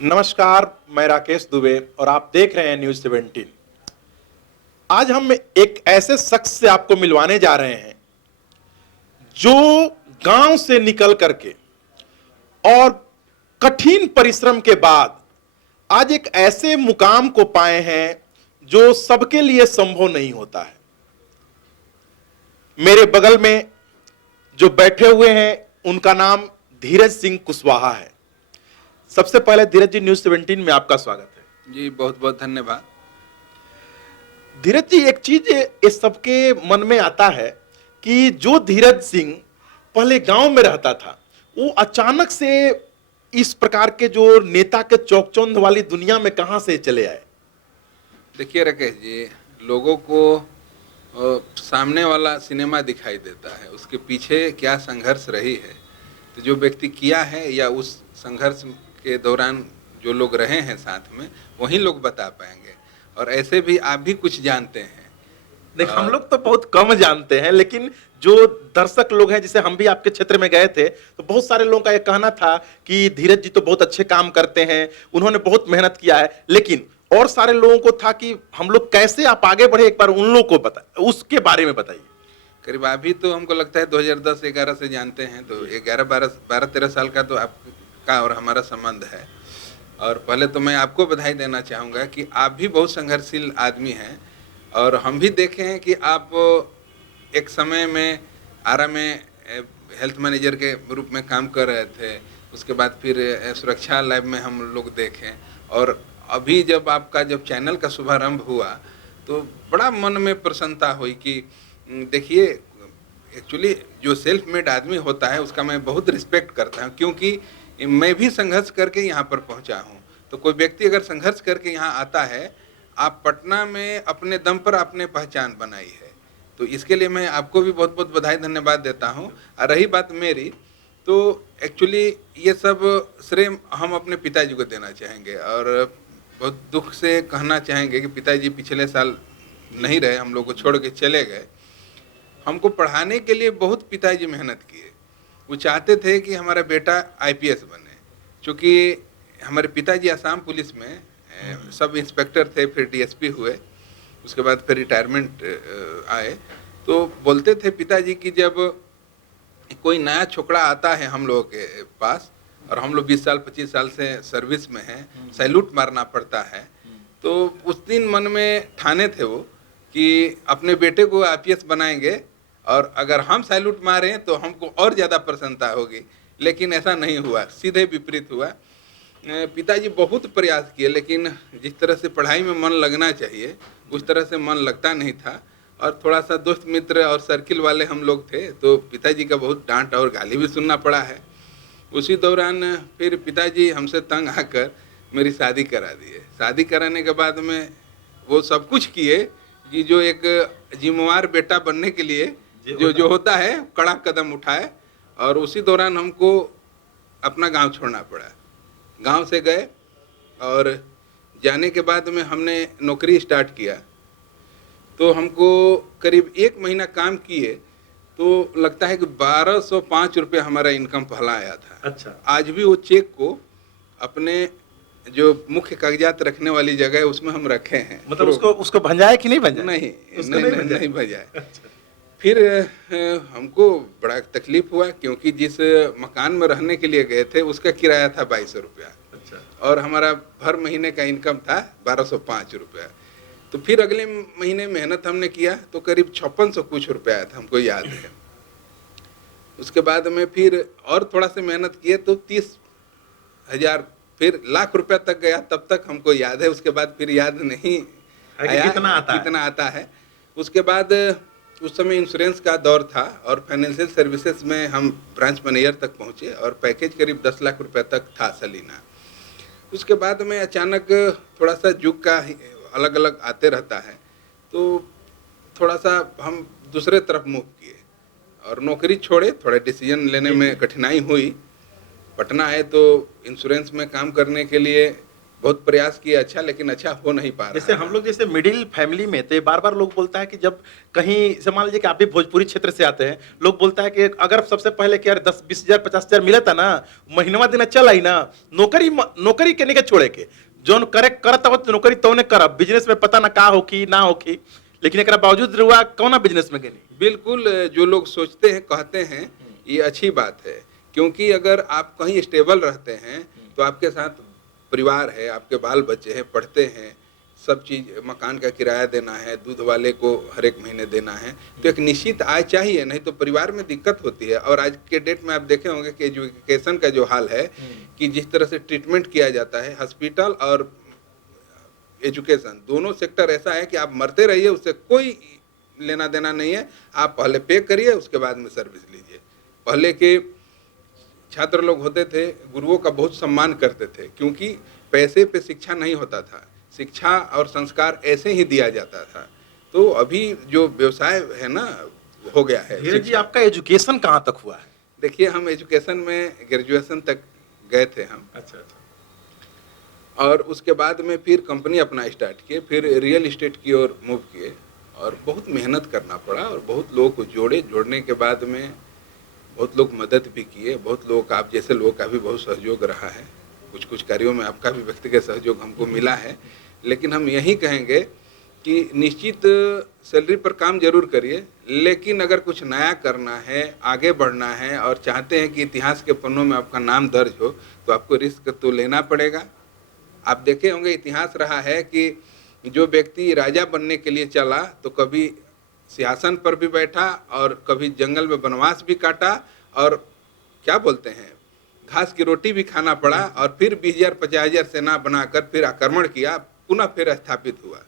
नमस्कार, मैं राकेश दुबे और आप देख रहे हैं न्यूज 17। आज हम एक ऐसे शख्स से आपको मिलवाने जा रहे हैं जो गांव से निकल करके और कठिन परिश्रम के बाद आज एक ऐसे मुकाम को पाए हैं जो सबके लिए संभव नहीं होता है। मेरे बगल में जो बैठे हुए हैं उनका नाम धीरज सिंह कुशवाहा है। सबसे पहले धीरज जी, न्यूज 17 में आपका स्वागत है। जी बहुत बहुत धन्यवाद। धीरज जी, एक चीज ये सबके मन में आता है कि जो धीरज सिंह पहले गांव में रहता था, वो अचानक से इस प्रकार के जो नेता के चौकचौंध वाली दुनिया में कहां से चले आए? देखिए राकेश जी, लोगों को सामने वाला सिनेमा दिखाई देता है, उसके पीछे क्या संघर्ष रही है तो जो व्यक्ति किया है या उस संघर्ष के दौरान जो लोग रहे हैं साथ में, वही लोग बता पाएंगे। और ऐसे भी आप भी कुछ जानते हैं। देख, हम लोग तो बहुत कम जानते हैं, लेकिन जो दर्शक लोग हैं, जैसे हम भी आपके क्षेत्र में गए थे तो बहुत सारे लोगों का ये कहना था कि धीरज जी तो बहुत अच्छे काम करते हैं, उन्होंने बहुत मेहनत किया है। लेकिन और सारे लोगों को था कि हम लोग कैसे आप आगे बढ़े, एक बार उन लोगों को बताइए, उसके बारे में बताइए। करीब अभी तो हमको लगता है 2010-11 से जानते हैं, तो 11-12-13 साल का तो आपका और हमारा संबंध है। और पहले तो मैं आपको बधाई देना चाहूँगा कि आप भी बहुत संघर्षशील आदमी हैं। और हम भी देखे हैं कि आप एक समय में आरा में हेल्थ मैनेजर के रूप में काम कर रहे थे, उसके बाद फिर सुरक्षा लैब में हम लोग देखें। और अभी जब चैनल का शुभारंभ हुआ तो बड़ा मन में प्रसन्नता हुई कि देखिए, एक्चुअली जो सेल्फ मेड आदमी होता है उसका मैं बहुत रिस्पेक्ट करता हूँ, क्योंकि मैं भी संघर्ष करके यहाँ पर पहुँचा हूँ। तो कोई व्यक्ति अगर संघर्ष करके यहाँ आता है, आप पटना में अपने दम पर आपने पहचान बनाई है, तो इसके लिए मैं आपको भी बहुत बहुत बधाई धन्यवाद देता हूँ। और रही बात मेरी, तो एक्चुअली ये सब श्रेय हम अपने पिताजी को देना चाहेंगे। और बहुत दुख से कहना चाहेंगे कि पिताजी पिछले साल नहीं रहे, हम लोग को छोड़ के चले गए। हमको पढ़ाने के लिए बहुत पिताजी मेहनत किए। वो चाहते थे कि हमारा बेटा आईपीएस बने, क्योंकि हमारे पिताजी आसाम पुलिस में सब इंस्पेक्टर थे, फिर डीएसपी हुए, उसके बाद फिर रिटायरमेंट आए। तो बोलते थे पिताजी कि जब कोई नया छोकरा आता है हम लोगों के पास, और हम लोग 20 साल 25 साल से सर्विस में हैं, सैल्यूट मारना पड़ता है। तो उस दिन मन में ठाने थे वो कि अपने बेटे को आईपीएस बनाएंगे, और अगर हम सैल्यूट मारें तो हमको और ज़्यादा प्रसन्नता होगी। लेकिन ऐसा नहीं हुआ, सीधे विपरीत हुआ। पिताजी बहुत प्रयास किए, लेकिन जिस तरह से पढ़ाई में मन लगना चाहिए उस तरह से मन लगता नहीं था। और थोड़ा सा दोस्त मित्र और सर्किल वाले हम लोग थे, तो पिताजी का बहुत डांट और गाली भी सुनना पड़ा है। उसी दौरान फिर पिताजी हमसे तंग आकर मेरी शादी करा दिए। शादी कराने के बाद में वो सब कुछ किए कि जो एक जिम्मेवार बेटा बनने के लिए जो होता है, कड़ा कदम उठाए। और उसी दौरान हमको अपना गांव छोड़ना पड़ा। गांव से गए और जाने के बाद में हमने नौकरी स्टार्ट किया। तो हमको करीब 1 महीना काम किए तो लगता है कि 1205 रुपये हमारा इनकम पहला आया था। अच्छा। आज भी वो चेक को अपने जो मुख्य कागजात रखने वाली जगह है उसमें हम रखे हैं। मतलब उसको भंजाए कि नहीं भंजाए? नहीं भंजाए। अच्छा। फिर हमको बड़ा तकलीफ हुआ, क्योंकि जिस मकान में रहने के लिए गए थे उसका किराया था 2200 रुपया। अच्छा। और हमारा हर महीने का इनकम था 1205 रुपया। तो फिर अगले महीने मेहनत हमने किया तो करीब 5600 कुछ रुपया आया था, हमको याद है। उसके बाद में फिर और थोड़ा सा मेहनत किए तो 30,000, फिर लाख रुपया तक गया, तब तक हमको याद है। उसके बाद फिर याद नहीं आया कितना आता है। उसके बाद उस समय इंश्योरेंस का दौर था और फाइनेंशियल सर्विसेज में हम ब्रांच मैनेजर तक पहुंचे और पैकेज करीब 10 लाख रुपए तक था सालाना। उसके बाद में अचानक थोड़ा सा युग का अलग अलग आते रहता है, तो थोड़ा सा हम दूसरे तरफ मूव किए और नौकरी छोड़े। थोड़ा डिसीजन लेने में कठिनाई हुई। पटना आए तो इंश्योरेंस में काम करने के लिए बहुत प्रयास किया अच्छा, लेकिन अच्छा हो नहीं पा जैसे रहा हम है। लोग जैसे मिडिल फैमिली में थे, बार बार लोग बोलता है कि जब कहीं से मान लीजिए कि आप भी भोजपुरी क्षेत्र से आते हैं, लोग बोलता है कि अगर सबसे पहले कि यार 10-20 हजार 50 हजार मिला था ना, महीनवा दिन चल आई ना, नौकरी के नहीं के छोड़े के जोन करे करत आवत नौकरी तौने करब, बिजनेस में पता ना का होखी ना होखी, लेकिन एकरा बावजूद रुआ कौना बिजनेस में गेनी। बिल्कुल, जो लोग सोचते हैं कहते हैं ये अच्छी बात है, क्योंकि अगर आप कहीं स्टेबल रहते हैं तो आपके साथ परिवार है, आपके बाल बच्चे हैं, पढ़ते हैं, सब चीज़, मकान का किराया देना है, दूध वाले को हर एक महीने देना है, तो एक निश्चित आय चाहिए, नहीं तो परिवार में दिक्कत होती है। और आज के डेट में आप देखे होंगे कि एजुकेशन का जो हाल है, कि जिस तरह से ट्रीटमेंट किया जाता है, हॉस्पिटल और एजुकेशन दोनों सेक्टर ऐसा है कि आप मरते रहिए, उससे कोई लेना देना नहीं है। आप पहले पे करिए, उसके बाद में सर्विस लीजिए। पहले के छात्र लोग होते थे, गुरुओं का बहुत सम्मान करते थे, क्योंकि पैसे पे शिक्षा नहीं होता था, शिक्षा और संस्कार ऐसे ही दिया जाता था। तो अभी जो व्यवसाय है ना, हो गया है धीरज जी, आपका एजुकेशन कहाँ तक हुआ है? देखिए, हम एजुकेशन में ग्रेजुएशन तक गए थे हम, अच्छा। और उसके बाद में फिर कंपनी अपना स्टार्ट किए, फिर रियल इस्टेट की ओर मूव किए, और बहुत मेहनत करना पड़ा, और बहुत लोगों को जोड़ने के बाद में बहुत लोग मदद भी किए, बहुत लोगों का, आप जैसे लोगों का भी बहुत सहयोग रहा है, कुछ कार्यों में आपका भी व्यक्तिगत सहयोग हमको मिला है। लेकिन हम यही कहेंगे कि निश्चित सैलरी पर काम जरूर करिए, लेकिन अगर कुछ नया करना है, आगे बढ़ना है, और चाहते हैं कि इतिहास के पन्नों में आपका नाम दर्ज हो, तो आपको रिस्क तो लेना पड़ेगा। आप देखे होंगे, इतिहास रहा है कि जो व्यक्ति राजा बनने के लिए चला, तो कभी सिंहासन पर भी बैठा, और कभी जंगल में वनवास भी काटा, और क्या बोलते हैं, घास की रोटी भी खाना पड़ा, और फिर 20,000 50,000 सेना बनाकर फिर आक्रमण किया, पुनः फिर स्थापित हुआ।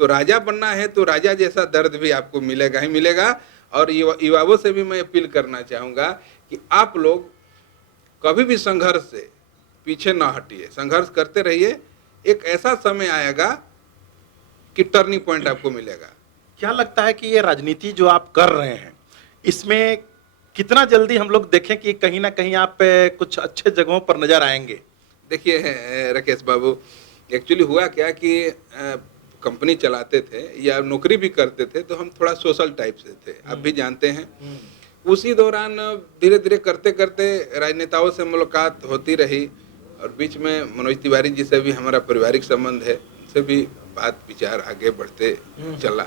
तो राजा बनना है तो राजा जैसा दर्द भी आपको मिलेगा ही मिलेगा। और युवाओं से भी मैं अपील करना चाहूँगा कि आप लोग कभी भी संघर्ष से पीछे ना हटिए, संघर्ष करते रहिए। एक ऐसा समय आएगा कि टर्निंग पॉइंट आपको मिलेगा। क्या लगता है कि ये राजनीति जो आप कर रहे हैं, इसमें कितना जल्दी हम लोग देखें कि कहीं ना कहीं आप कुछ अच्छे जगहों पर नजर आएंगे? देखिए राकेश बाबू, एक्चुअली हुआ क्या कि कंपनी चलाते थे या नौकरी भी करते थे, तो हम थोड़ा सोशल टाइप से थे, आप भी जानते हैं। उसी दौरान धीरे धीरे करते करते राजनेताओं से मुलाकात होती रही, और बीच में मनोज तिवारी जी से भी हमारा पारिवारिक संबंध है, उनसे भी बात विचार आगे बढ़ते चला।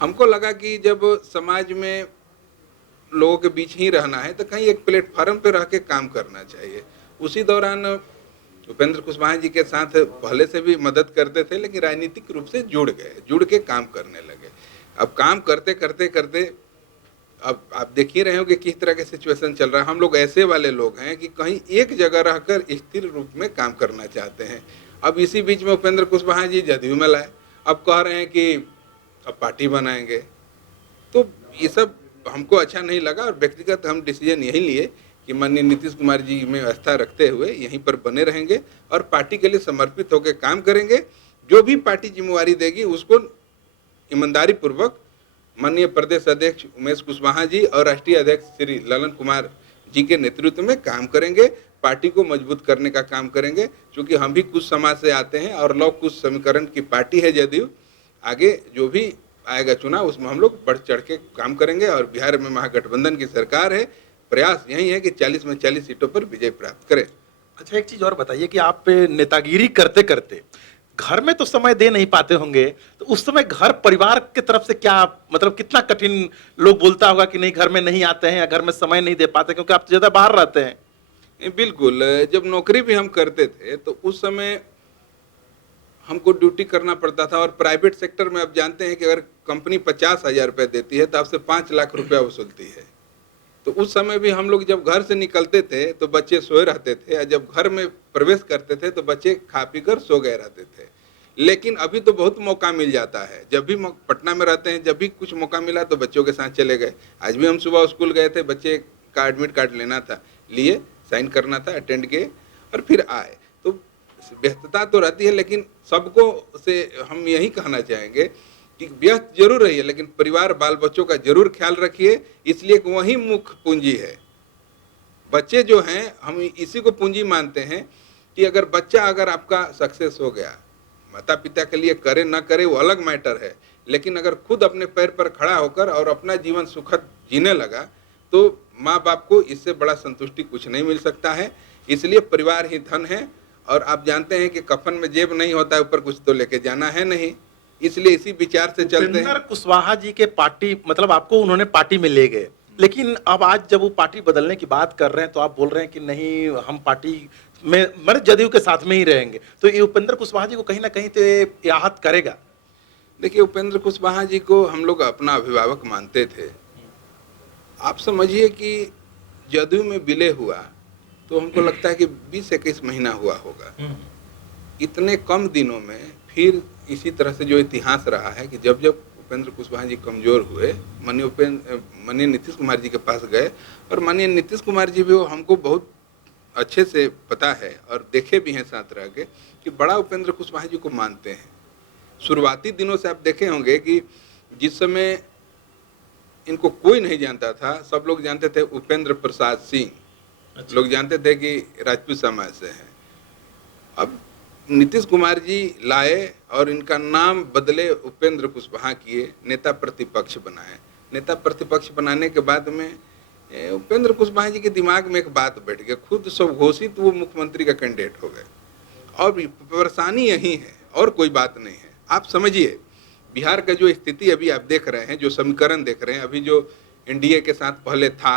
हमको लगा कि जब समाज में लोगों के बीच ही रहना है, तो कहीं एक प्लेटफार्म पे रह के काम करना चाहिए। उसी दौरान उपेंद्र कुशवाहा जी के साथ पहले से भी मदद करते थे, लेकिन राजनीतिक रूप से जुड़ के काम करने लगे। अब काम करते करते करते अब आप देख ही रहे हो कि किस तरह के सिचुएशन चल रहा है। हम लोग ऐसे वाले लोग हैं कि कहीं एक जगह रहकर स्थिर रूप में काम करना चाहते हैं। अब इसी बीच में उपेंद्र कुशवाहा जी जदयू में लाए, अब कह रहे हैं कि अब पार्टी बनाएंगे। तो ये सब हमको अच्छा नहीं लगा, और व्यक्तिगत हम डिसीजन यही लिए कि माननीय नीतीश कुमार जी में आस्था रखते हुए यहीं पर बने रहेंगे, और पार्टी के लिए समर्पित होकर काम करेंगे। जो भी पार्टी जिम्मेवारी देगी उसको ईमानदारी पूर्वक माननीय प्रदेश अध्यक्ष उमेश कुशवाहा जी और राष्ट्रीय अध्यक्ष श्री ललन कुमार जी के नेतृत्व में काम करेंगे, पार्टी को मजबूत करने का काम करेंगे। क्योंकि हम भी कुछ समाज से आते हैं, और लोग कुछ समीकरण की पार्टी है जदयू। आगे जो भी आएगा चुनाव, उसमें हम लोग बढ़ चढ़ के काम करेंगे, और बिहार में महागठबंधन की सरकार है, प्रयास यही है कि 40 में 40 सीटों पर विजय प्राप्त करें। अच्छा, एक चीज और बताइए कि आप नेतागिरी करते करते घर में तो समय दे नहीं पाते होंगे, तो उस समय घर परिवार की तरफ से क्या, मतलब कितना कठिन लोग बोलता होगा कि नहीं घर में नहीं आते हैं या घर में समय नहीं दे पाते क्योंकि आप ज्यादा बाहर रहते हैं? बिल्कुल, जब नौकरी भी हम करते थे तो उस समय हमको ड्यूटी करना पड़ता था, और प्राइवेट सेक्टर में आप जानते हैं कि अगर कंपनी 50,000 रुपये देती है तो आपसे 5 लाख रुपया वसूलती है। तो उस समय भी हम लोग जब घर से निकलते थे तो बच्चे सोए रहते थे, और जब घर में प्रवेश करते थे तो बच्चे खा पी कर सो गए रहते थे। लेकिन अभी तो बहुत मौका मिल जाता है, जब भी पटना में रहते हैं, जब भी कुछ मौका मिला तो बच्चों के साथ चले गए। आज भी हम सुबह स्कूल गए थे, बच्चे का एडमिट कार्ड लेना था, लिए, साइन करना था, अटेंड किए और फिर आए। तो व्यस्तता तो रहती है, लेकिन सबको से हम यही कहना चाहेंगे कि व्यस्त जरूर रहिए, लेकिन परिवार बाल बच्चों का जरूर ख्याल रखिए, इसलिए कि वही मुख्य पूंजी है। बच्चे जो हैं, हम इसी को पूंजी मानते हैं कि अगर बच्चा अगर आपका सक्सेस हो गया, माता पिता के लिए करे ना करे वो अलग मैटर है, लेकिन अगर खुद अपने पैर पर खड़ा होकर और अपना जीवन सुखद जीने लगा तो माँ बाप को इससे बड़ा संतुष्टि कुछ नहीं मिल सकता है। इसलिए परिवार ही धन है, और आप जानते हैं कि कफन में जेब नहीं होता है, ऊपर कुछ तो लेके जाना है नहीं, इसलिए इसी विचार से चलते उपेंद्र हैं। कुशवाहा जी के पार्टी मतलब आपको उन्होंने पार्टी में ले गए, लेकिन अब आज जब वो पार्टी बदलने की बात कर रहे हैं तो आप बोल रहे हैं कि नहीं हम पार्टी में मतलब जदयू के साथ में ही रहेंगे, तो ये उपेंद्र कुशवाहा जी को कहीं ना कहीं तो ये आहत करेगा। देखिए, उपेंद्र कुशवाहा जी को हम लोग अपना अभिभावक मानते थे। आप समझिए कि जदयू में विलय हुआ तो हमको लगता है कि 20-21 महीना हुआ होगा। इतने कम दिनों में फिर इसी तरह से जो इतिहास रहा है कि जब जब उपेंद्र कुशवाहा जी कमजोर हुए, माननीय नीतीश कुमार जी के पास गए, और माननीय नीतीश कुमार जी भी वो हमको बहुत अच्छे से पता है और देखे भी हैं साथ रह के कि बड़ा उपेंद्र कुशवाहा जी को मानते हैं। शुरुआती दिनों से आप देखे होंगे कि जिस समय इनको कोई नहीं जानता था, सब लोग जानते थे उपेंद्र प्रसाद सिंह, लोग जानते थे कि राजपूत समाज से हैं। अब नीतीश कुमार जी लाए और इनका नाम बदले उपेंद्र कुशवाहा किए, नेता प्रतिपक्ष बनाए। नेता प्रतिपक्ष बनाने के बाद में उपेंद्र कुशवाहा जी के दिमाग में एक बात बैठ गई, खुद स्वघोषित वो मुख्यमंत्री का कैंडिडेट हो गए। और परेशानी यही है और कोई बात नहीं है। आप समझिए बिहार का जो स्थिति अभी आप देख रहे हैं, जो समीकरण देख रहे हैं, अभी जो एनडीए के साथ पहले था,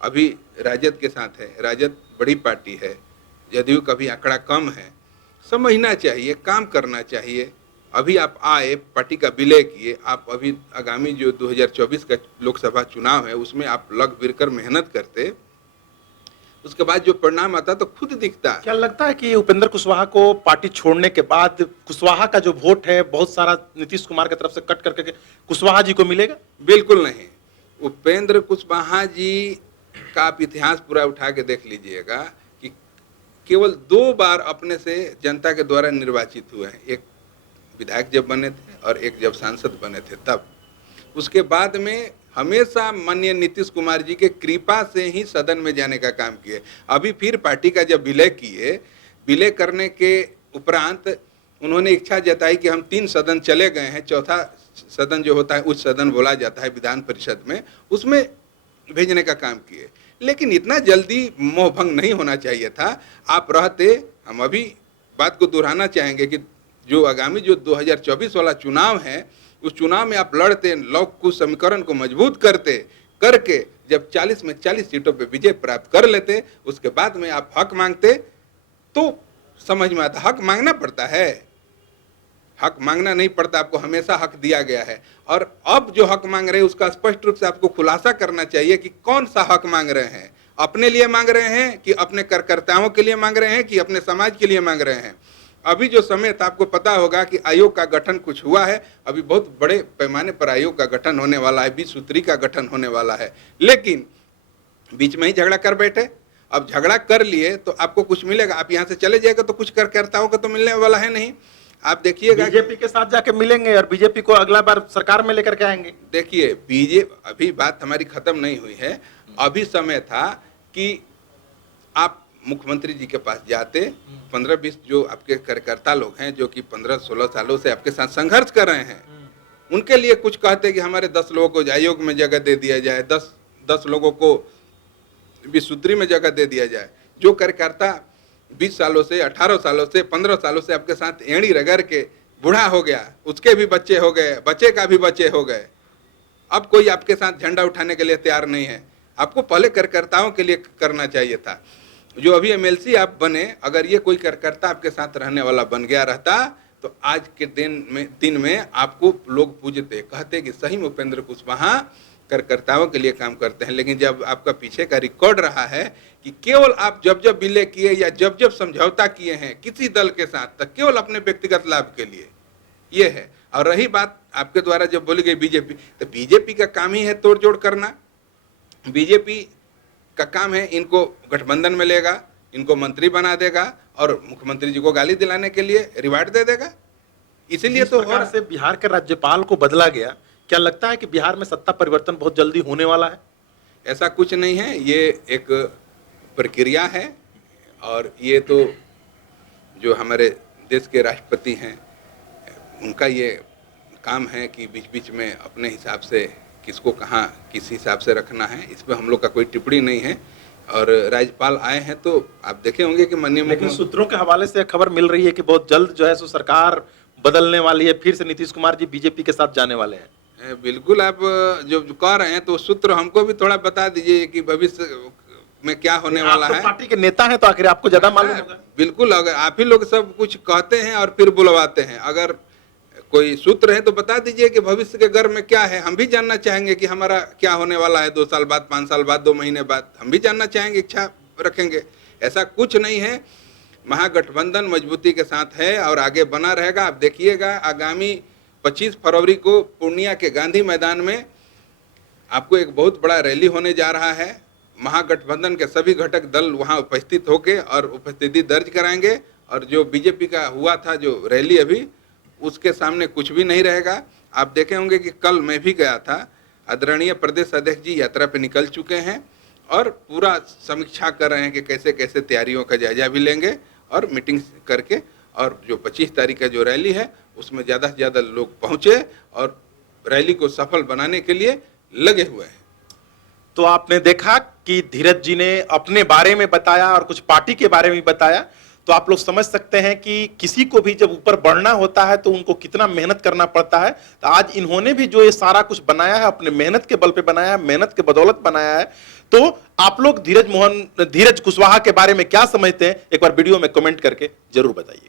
अभी राजद के साथ है। राजद बड़ी पार्टी है, जदयू का भी आंकड़ा कम है। समझना चाहिए, काम करना चाहिए। अभी आप आए, पार्टी का विलय किए, आप अभी आगामी जो 2024 का लोकसभा चुनाव है उसमें आप लग भिड़ कर मेहनत करते, उसके बाद जो परिणाम आता तो खुद दिखता। क्या लगता है कि उपेंद्र कुशवाहा को पार्टी छोड़ने के बाद कुशवाहा का जो वोट है बहुत सारा नीतीश कुमार की तरफ से कट करके कुशवाहा जी को मिलेगा? बिल्कुल नहीं। उपेंद्र कुशवाहा जी का आप इतिहास पूरा उठा के देख लीजिएगा कि केवल 2 बार अपने से जनता के द्वारा निर्वाचित हुए हैं। एक विधायक जब बने थे और एक जब सांसद बने थे तब। उसके बाद में हमेशा माननीय नीतीश कुमार जी के कृपा से ही सदन में जाने का काम किए। अभी फिर पार्टी का जब विलय किए, विलय करने के उपरांत उन्होंने इच्छा जताई कि हम 3 सदन चले गए हैं, चौथा सदन जो होता है उच्च सदन बोला जाता है विधान परिषद में, उसमें भेजने का काम किए। लेकिन इतना जल्दी मोहभंग नहीं होना चाहिए था। आप रहते, हम अभी बात को दोहराना चाहेंगे कि जो आगामी जो 2024 वाला चुनाव है उस चुनाव में आप लड़ते, लोक कुछ समीकरण को मजबूत करके जब 40 में 40 सीटों पे विजय प्राप्त कर लेते, उसके बाद में आप हक मांगते तो समझ में आता। हक मांगना पड़ता है, हक मांगना नहीं पड़ता, आपको हमेशा हक दिया गया है। और अब जो हक मांग रहे हैं उसका स्पष्ट रूप से आपको खुलासा करना चाहिए कि कौन सा हक मांग रहे हैं। अपने लिए मांग रहे हैं कि अपने कार्यकर्ताओं के लिए मांग रहे हैं कि अपने समाज के लिए मांग रहे हैं। अभी जो समय था, आपको पता होगा कि आयोग का गठन कुछ हुआ है, अभी बहुत बड़े पैमाने पर आयोग का गठन होने वाला है, 20 सूत्री का गठन होने वाला है, लेकिन बीच में ही झगड़ा कर बैठे। अब झगड़ा कर लिए तो आपको कुछ मिलेगा, आप यहाँ से चले जाएगा तो कुछ कार्यकर्ताओं को तो मिलने वाला है नहीं। आप देखिएगा बीजेपी के साथ जाके मिलेंगे और बीजेपी को अगला बार सरकार में लेकर के आएंगे। देखिए अभी बात हमारी खत्म नहीं हुई है। अभी समय था कि आप मुख्यमंत्री जी के पास जाते, 15-20 जो आपके कार्यकर्ता लोग हैं जो कि 15-16 सालों से आपके साथ संघर्ष कर रहे हैं, उनके लिए कुछ कहते कि हमारे 10 लोगों को आयोग में जगह दे दिया जाए, 10 लोगों को 20 सूत्री में जगह दे दिया जाए। जो कार्यकर्ता 20 सालों से, 18 सालों से, 15 सालों से आपके साथ एड़ी रगड़ के बूढ़ा हो गया, उसके भी बच्चे हो गए, बच्चे का भी बच्चे हो गए, अब कोई आपके साथ झंडा उठाने के लिए तैयार नहीं है। आपको पहले कार्यकर्ताओं के लिए करना चाहिए था। जो अभी एमएलसी आप बने, अगर ये कोई कार्यकर्ता आपके साथ रहने वाला बन गया रहता तो आज के दिन में आपको लोग पूजते, कहते कि सही में उपेंद्र कुशवाहा कार्यकर्ताओं के लिए काम करते हैं। लेकिन जब आपका पीछे का रिकॉर्ड रहा है कि केवल आप जब विलय किए या जब समझौता किए हैं किसी दल के साथ, तो केवल अपने व्यक्तिगत लाभ के लिए, ये है। और रही बात आपके द्वारा जब बोली गई बीजेपी, तो बीजेपी का काम ही है तोड़ जोड़ करना। बीजेपी का काम है इनको गठबंधन में लेगा, इनको मंत्री बना देगा और मुख्यमंत्री जी को गाली दिलाने के लिए रिवार्ड दे देगा। इसीलिए तो और से बिहार के राज्यपाल को बदला गया, क्या लगता है कि बिहार में सत्ता परिवर्तन बहुत जल्दी होने वाला है? ऐसा कुछ नहीं है, ये एक प्रक्रिया है और ये तो जो हमारे देश के राष्ट्रपति हैं, उनका ये काम है कि बीच बीच में अपने हिसाब से किसको कहाँ किस हिसाब से रखना है, इस पर हम लोग का कोई टिप्पणी नहीं है। और राज्यपाल आए हैं तो आप देखे होंगे कि माननीय लेकिन सूत्रों के हवाले से खबर मिल रही है कि बहुत जल्द जो है सो सरकार बदलने वाली है, फिर से नीतीश कुमार जी बीजेपी के साथ जाने वाले हैं। बिल्कुल, आप जो कह रहे हैं तो सूत्र हमको भी थोड़ा बता दीजिए कि भविष्य में क्या होने वाला आप तो है। पार्टी के नेता हैं तो आखिर आपको ज्यादा मालूम होगा। बिल्कुल, अगर आप ही लोग सब कुछ कहते हैं और फिर बुलवाते हैं, अगर कोई सूत्र है तो बता दीजिए कि भविष्य के घर में क्या है। हम भी जानना चाहेंगे कि हमारा क्या होने वाला है 2 साल बाद, 5 साल बाद, 2 महीने बाद, हम भी जानना चाहेंगे, इच्छा रखेंगे। ऐसा कुछ नहीं है, महागठबंधन मजबूती के साथ है और आगे बना रहेगा। आप देखिएगा आगामी 25 फरवरी को पूर्णिया के गांधी मैदान में आपको एक बहुत बड़ा रैली होने जा रहा है। महागठबंधन के सभी घटक दल वहां उपस्थित होके और उपस्थिति दर्ज कराएंगे, और जो बीजेपी का हुआ था जो रैली अभी, उसके सामने कुछ भी नहीं रहेगा। आप देखे होंगे कि कल मैं भी गया था, आदरणीय प्रदेश अध्यक्ष जी यात्रा पे निकल चुके हैं और पूरा समीक्षा कर रहे हैं कि कैसे कैसे तैयारियों का जायजा भी लेंगे और मीटिंग करके, और जो 25 तारीख का जो रैली है उसमें ज़्यादा से ज़्यादा लोग पहुँचे और रैली को सफल बनाने के लिए लगे हुए हैं। तो आपने देखा कि धीरज जी ने अपने बारे में बताया और कुछ पार्टी के बारे में बताया, तो आप लोग समझ सकते हैं कि किसी को भी जब ऊपर बढ़ना होता है तो उनको कितना मेहनत करना पड़ता है। तो आज इन्होंने भी जो ये सारा कुछ बनाया है अपने मेहनत के बल पे बनाया है, मेहनत के बदौलत बनाया है। तो आप लोग धीरज कुशवाहा के बारे में क्या समझते हैं, एक बार वीडियो में कमेंट करके जरूर बताइए।